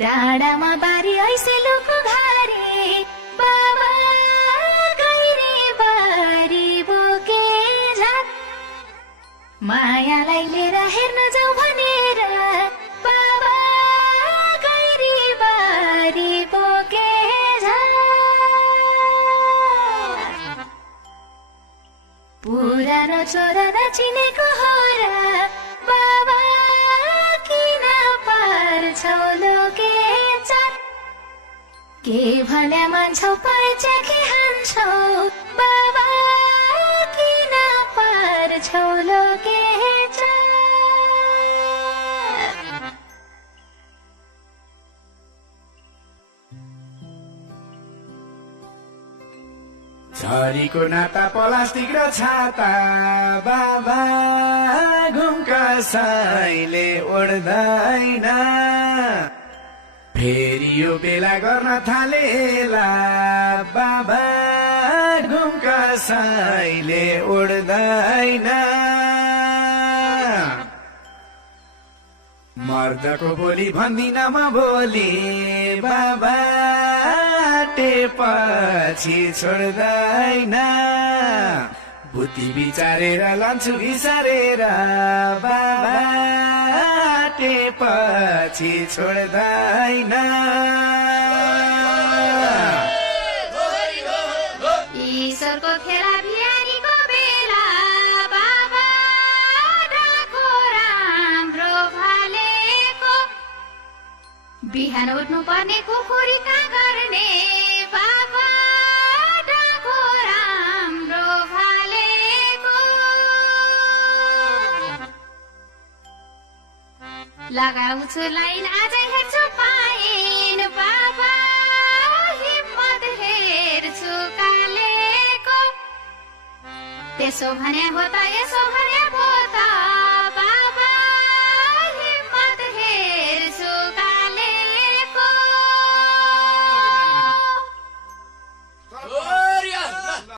डाँडामा बारी ऐसेलुको घारी बाबा गैरी बारी बोके जात मायालाई लिएर हेर्न जाऊ भनेर बाबा गैरी बारी बोके जात पुरानो छोरा नचिनेको हो र बाबा किन पार्छौ लोके चाट के भन्या मान्छौ पाइच्या के हान्छौ बाबा किन पार्छौ लोके चाट झरीको नाता प्लास्टिक र छाता बाबा घुमका साइले ओढ्दैन फेरि यो बेला गर्न थालेला बाबा घुमका साइले ओढ्दैन मर्दको बोली भन्दिन म भोलि बाबा पछि छोड्दैन बुद्धि विचारेर लान्छु घिसारेर बाबा पछि छोड्दैन ईश्वरको खेला बिहारीको बेला बाबा डाको राम्रो भालेको बिहान उठ्नु पर्ने कुकुरी कहाँ गर्ने बाबा डाको राम्रो भालेको लगाउँछु लाइन आजै हेर्छु पाइन बाबा हिम्मत हेर्छु कालेको त्यसो भने हो त यसो भने भो